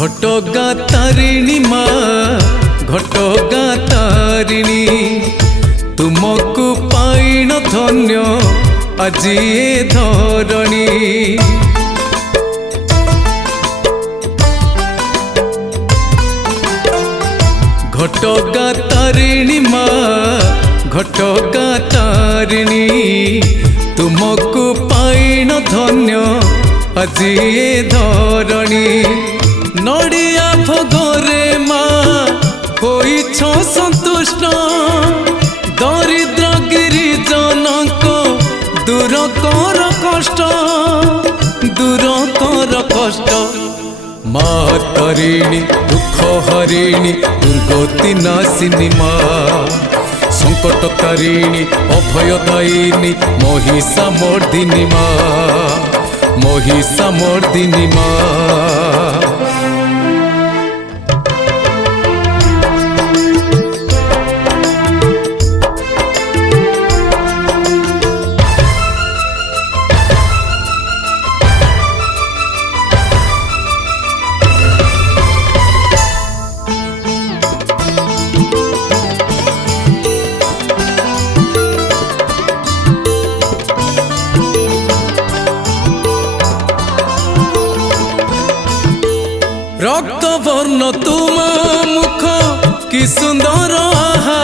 घटगा तारिणी माँ घटगा तारिणी तुमको पाइन धन्य আজি ए धरणी घटगा तारिणी माँ घटगा तारिणी तुमको पाइन धन्य আজি ए धरणी नड़िया भोगरे माँ होइछ संतुष्ट दरिद्र गिरिजन को दूर कर कष्ट दूर कर कष्ट माँ तारिणी दुख हरिणी दुर्गति नाशिनी माँ संकट तारिणी अभयदायिनी महिषा मर्दिनी माँ महिषा मर्दिनी माँ रक्त वर्ण तुम मुख कि सुंदर आहा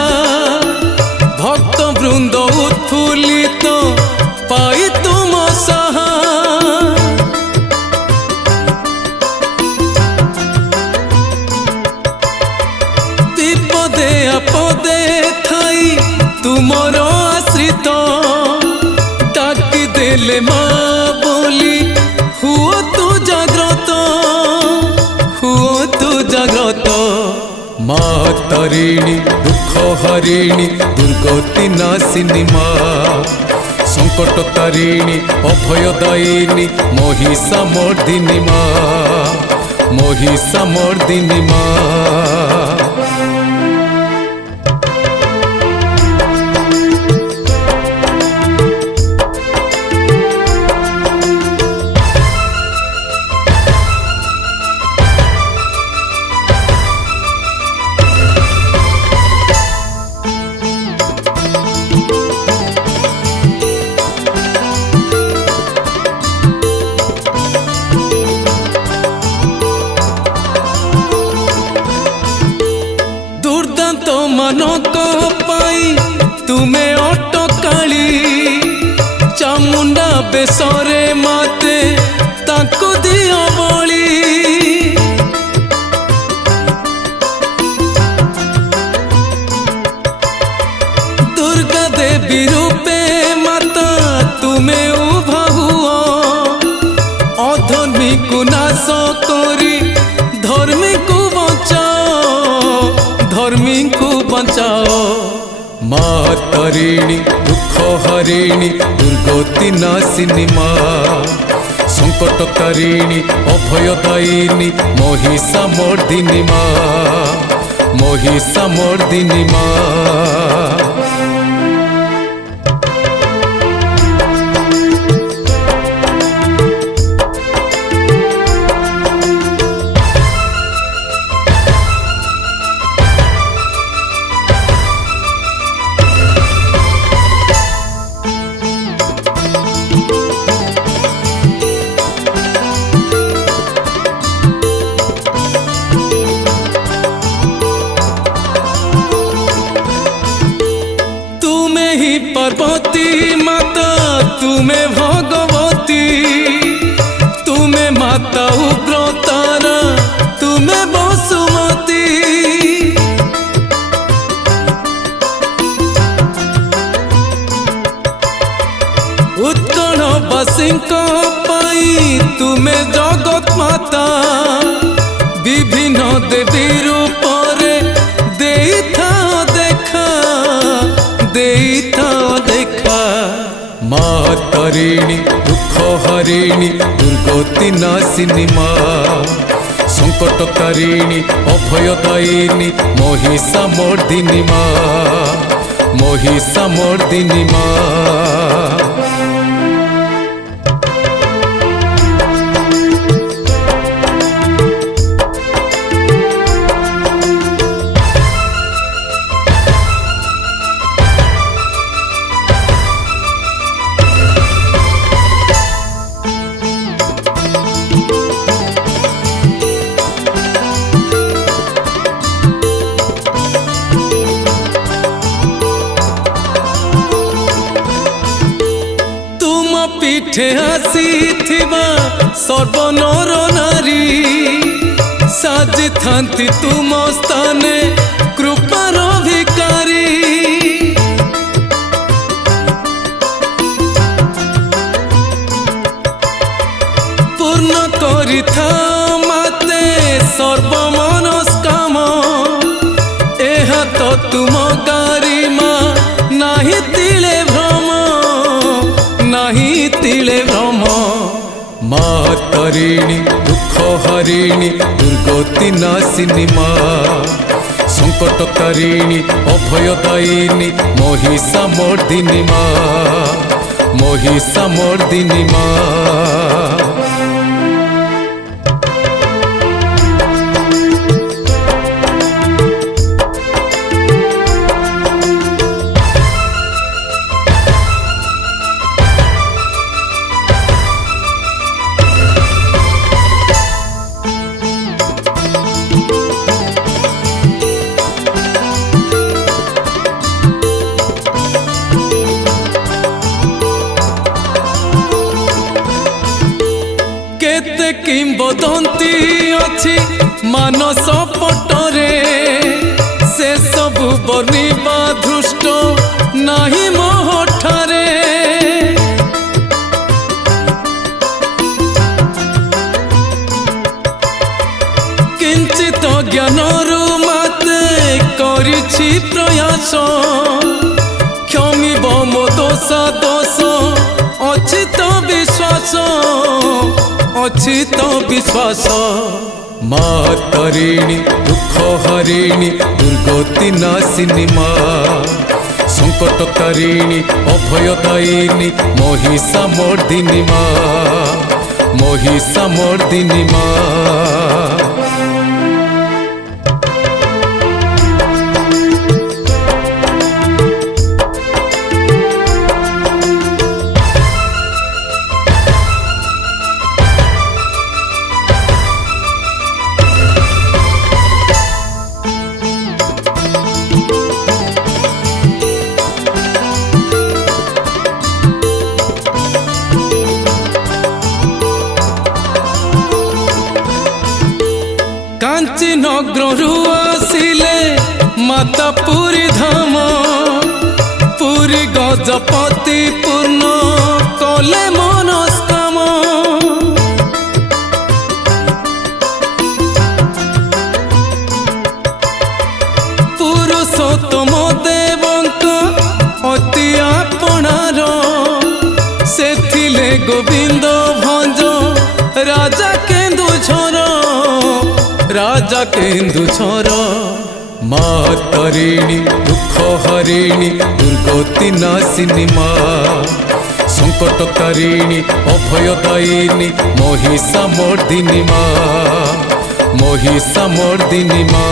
भक्त वृंद उत्फुल्लित पाई तुम सहा विपदे आपदे थाई तुमर आश्रित डाकी देले माँ बोली हुओ तू जाग्रत जाग्रत माँ तारिणी दुख हरिणी दुर्गति नाशिनी माँ संकट तारिणी अभयदायिनी महिषा मर्दिनी माँ महिषा मर्दिनी माँ मानक पाई तुम्हें अटकाली चामुंडा बेसरे माते ताको दियो बली दुर्गा देवी रूपे माता तुम्हें उभा हुआ अधर्मी को नाश करी धर्मी को बचाओ धर्मी को बचाओ माँ तारिणी दुख हरिणी दुर्गति नाशिनी माँ संकट तारिणी अभयदायिनी महिषा मर्दिनी माँ महिषा मर्दिनी माँ पार्वती माता तुम्हें भगवती तुम्हें माता उग्रतारा तुम्हें वसुमती उत्कल वासी पाई तुम्हें जगत माता विभिन्न देवी रूप देखा माँ तारिणी दुख हरिणी दुर्गति नाशिनी माँ संकट तारिणी अभयदायिनी महिषा मर्दिनी माँ महिषा मर्दिनी माँ पीठे आसीथिबा सर्वनर नारी साजी थांती तुम स्थाने कृपार भिकारी पूर्ण करिथा माते सर्वमनस्काम एहा तो तुम गारिमा नाही तिले भ्रम नाही तिले भ्रम मा तारिणी दुख हरिणी दुर्गति नाशिनी मा संकट तारिणी अभयदायिनी महिषामर्दिनी मा महिषामर्दिनी मा केते किंबदंती अछि मानस पटरे से सबु बनिबा धृष्ट नाही मोहठारे किंचित ज्ञानरु माते करिछि प्रयास क्षमिब मो दोष दोष अछि तो विश्वास अछि तो विश्वास मा तारिणी दुख हरिणी दुर्गति नाशिनी मा संकट तारिणी अभयदायिनी महिषामर्दिनी मा महिषामर्दिनी मा कांची नगरु आसिले माता पुरी धाम पुरी गजपति पूर्ण कले मनस्काम पुरुषोत्तम देवंक अति आपणार सेथिले गोविंद भंज राजा केन्दुझर राजा केन्दुझर मा तारिणी दुख हरिणी दुर्गति नाशिनी मा संकट तारिणी अभयदायिनी महिषामर्दिनी मा महिषामर्दिनी मा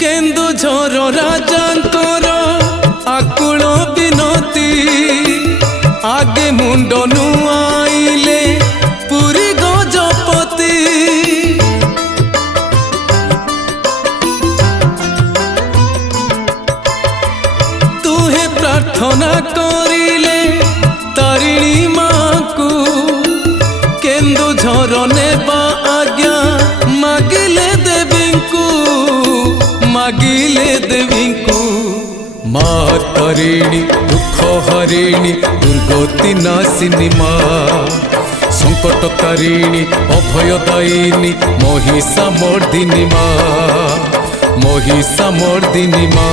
केन्दुझर राजांकर आकुल विनती आगे मुंड नुआइले पुरी गजपति तुहे प्रार्थना करिले तारिणी माँ को केन्दुझर नेबा आज्ञा मागिले देवी को मागिले देवी को मा तारिणी दुख हरिणी दुर्गति नाशिनी मा संकट तारिणी अभयदायिनी महिषामर्दिनी मा महिषामर्दिनी मा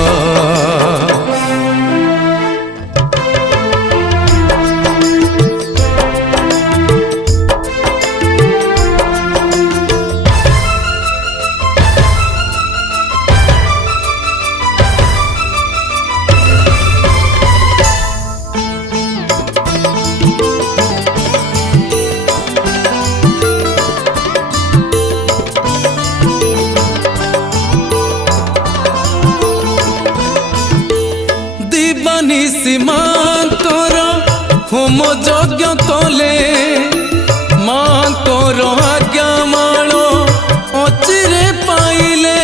you ମାଙ୍କର ହୋମ ଯଜ୍ଞ କଲେ ମାଙ୍କର ଆଜ୍ଞା ମାଳ ଅଚିରେ ପାଇଲେ।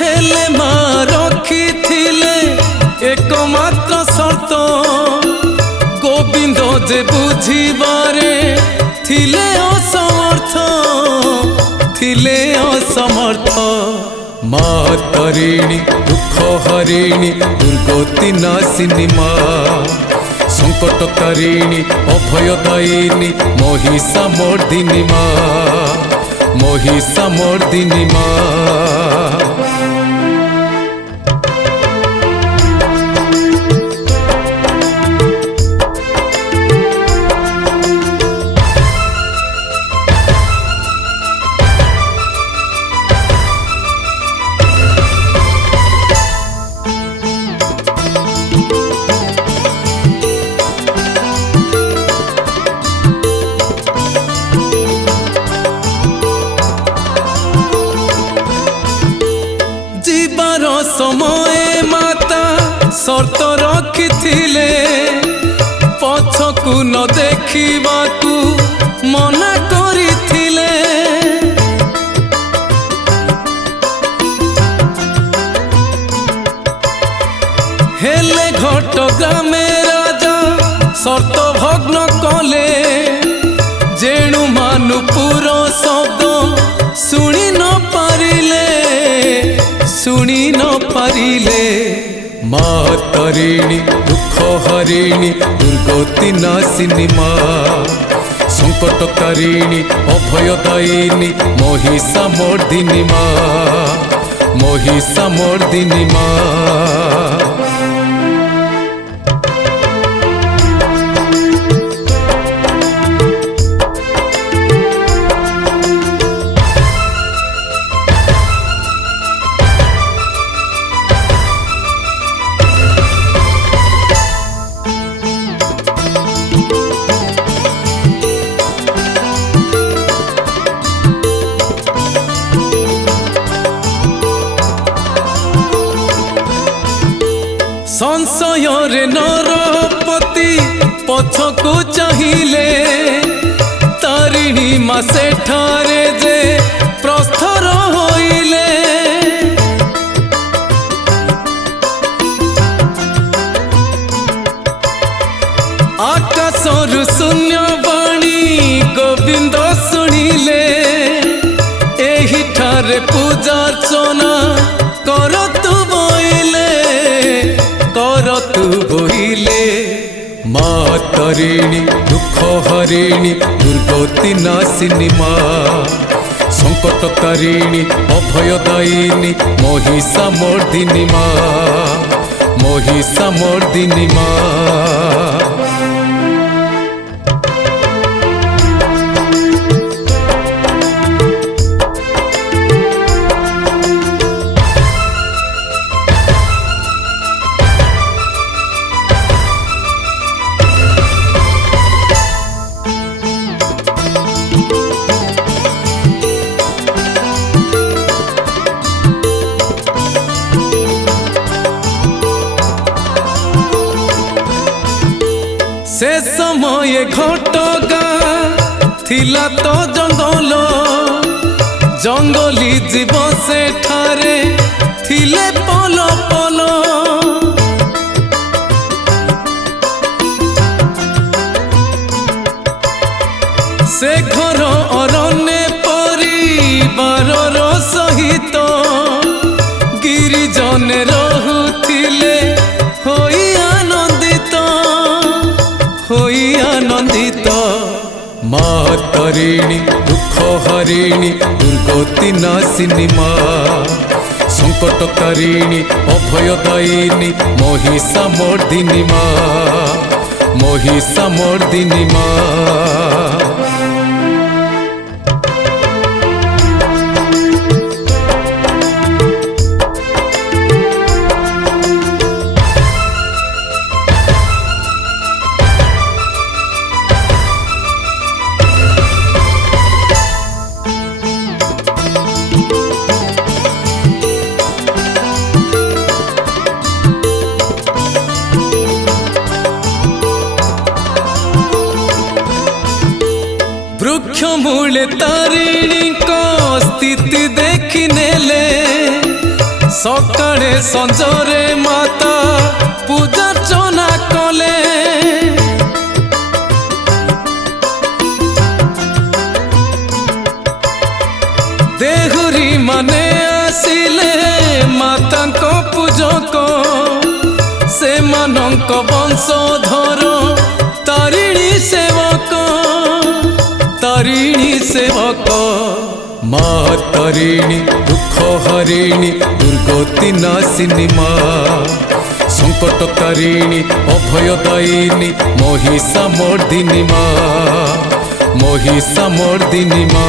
ହେଲେ ମା ରଖିଥିଲେ एकमात्र शर्त गोविंद जे बुझिबारे थिले असमर्थ मा तारिणी दुख हरिणी दुर्गति नाशिनी मा संकट तारिणी अभयदायिनी महिषा मर्दिनी मा महिषा मर्दिनी मा। समय माता शर्त रखिथिले पछकु न देखिबाकु मना करिथिले। हेले घटग्रामे राजा शर्त भग्न कले जेणु मानुपुर शब्द शुणी न पारिले मा तारिणी दुख हरिणी दुर्गति नाशिनी मा संकट तारिणी अभयदायिनी महिषा मर्दिनी मा महिषा मर्दिनी मा। संशय रे नरपति पछकु चाहिले तारिणी मा सेठारे जे प्रस्थर होइले। आकाशरु शून्य वाणी गोविंद शुणिले एही ठारे पूजार्चना करतु बोइले मा तारिणी दुख हरिणी दुर्गति नाशिनी मा संकट तारिणी अभयदायिनी महिषा मर्दिनी मा महिषा मर्दिनी मा। से समय घटगां थिला तो जंगल जंगली जीव सेठारे थिले पल पल। से घर अरण्य परिवार सहित गिरिजन रहुथिले होई आनंदित मा तारिणी दुख हरिणी दुर्गति नाशिनी मा संकट तारिणी अभयदायिनी महिषा मर्दिनी मा महिषा मर्दिनी मा। वृक्ष मूले तारिणी को स्थिति देखी नेले सकाळे संजरे माता पूजा चना कले देहुरी माने आसिले माता को पूजक से मानक वंशधर तारिणी सेवक मा तारिणी दुख हरिणी दुर्गति नाशिनी मा संकट तारिणी अभयदायिनी महिषा मर्दिनी मा महिषा मर्दिनी मा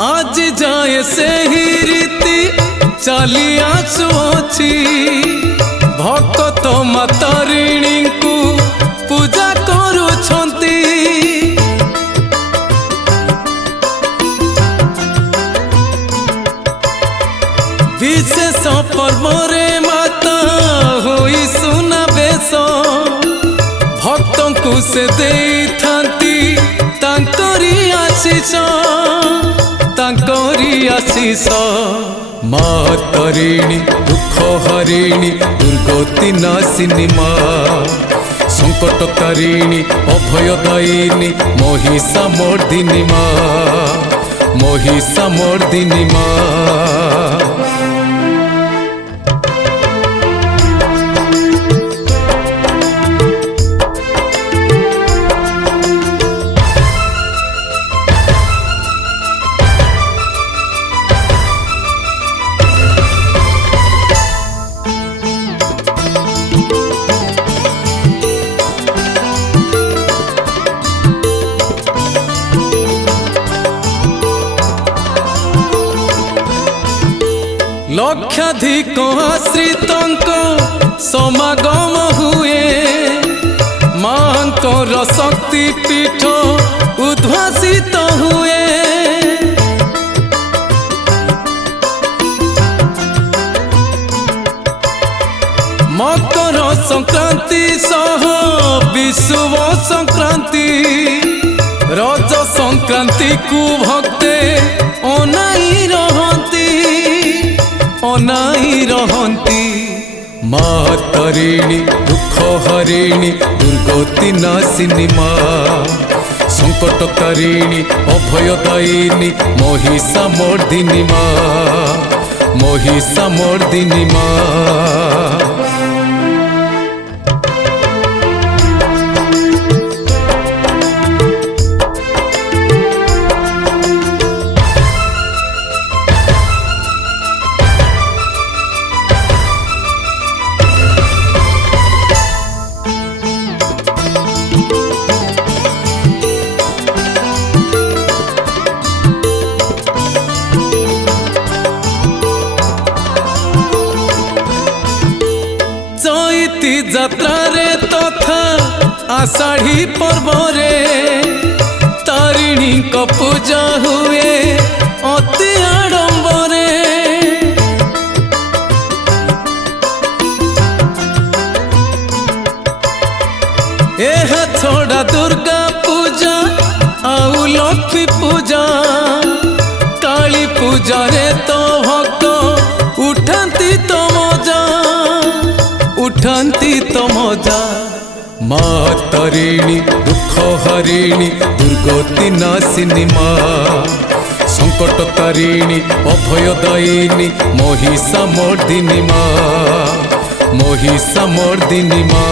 आज जाए से ही रीति चली आसुअछि भक्त मातारिणी को पूजा करुछंती विशेष पर्व रे माता होई सुना बेश भक्त को से देई थांती तांकरी आशीष तांकरी आशीष मा तारिणी दुख हरिणी दुर्गति नाशिनी मा संकट तारिणी अभयदायिनी महिषा मर्दिनी मा महिषा मर्दिनी मा लक्षाधिक आश्रितंक समागम हुए मांकर शक्ति पीठ उद्भासित हुए मकर संक्रांति सह विषुव संक्रांति रज संक्रांति को भक्ते अनाई रहंती मा तारिणी दुख हरिणी दुर्गति नाशिनी मा संकट तारिणी अभयदायिनी महिषा मर्दिनी मा महिषा मर्दिनी मा যাত্রা রে তথা আষাঢ়ী পর্বরে তারিণী পূজা হুয়ে অতি আড়ম্বরে এহা ছড়া দুর্গা পূজা আউ লক্ষ্মী পূজা কালী পূজারে তো ভক্ত উঠান্তি তো মজা उठंती तो मजा मा तारिणी दुख हरिणी दुर्गति नाशिनी मा संकट तारिणी अभयदायिनी महिषा मर्दिनी मा महिषा मर्दिनी मा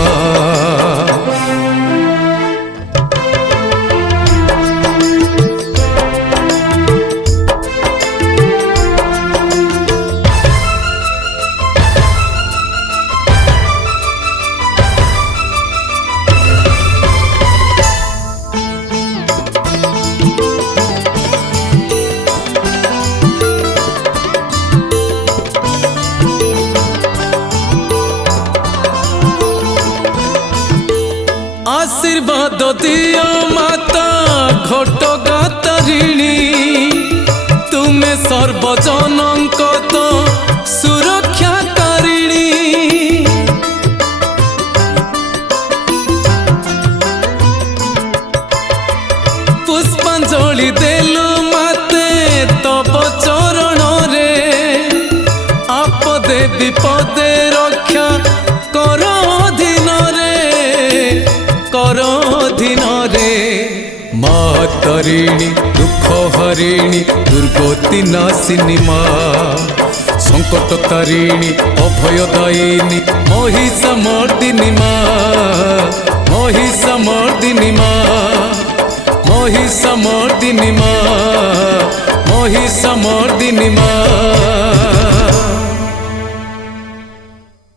आशीर्वाद दियो माता घटगा तारिणी तुमे सर्वजनक तो सुरक्षा कारिणी पुष्पांजलि देलु माते तब चरण रे आपदे विपदे रक्षा करो धीन रे माँ तारिणी दुख हरिणी दुर्गति नाशिनी माँ संकट तारिणी अभयदायिनी महिषामर्दिनी माँ महिषामर्दिनी माँ महिषामर्दिनी माँ महिषामर्दिनी माँ।